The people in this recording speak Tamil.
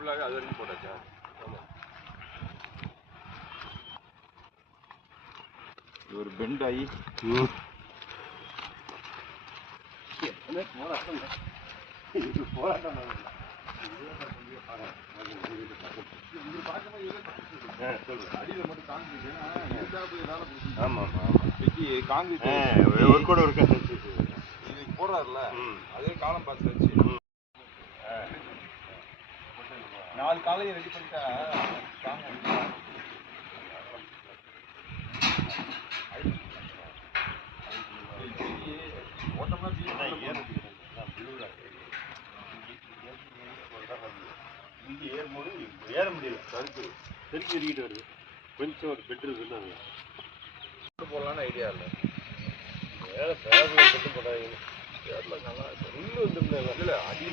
ஃபுல்லாகவே அது வரைக்கும் போட்டாச்சா? ஆமாம். இது ஒரு பெண்ட் ஆகி போராட்டம் அடியில் மட்டும் காங்கிரீட். ஆமாம் ஆமாம். இன்னைக்கு காங்கிரீட் ஒரு கூட ஒரு இன்னைக்கு போடுறாருல, அதே காலம் பார்த்து வச்சு 4 காலையும் ரெடி பண்ணிட்டா ஏற முடியல. கருத்து திருப்பி ஏறிக்கிட்டு வருது. கொஞ்சம் ஒரு பெட்ரு இருக்குன்னு போடலான்னு ஐடியா இல்லை. வேலை பேரில் கட்டு போட்டாங்க. பேரில் நல்லா இன்னும் வந்துருந்தேன். இல்லை அடி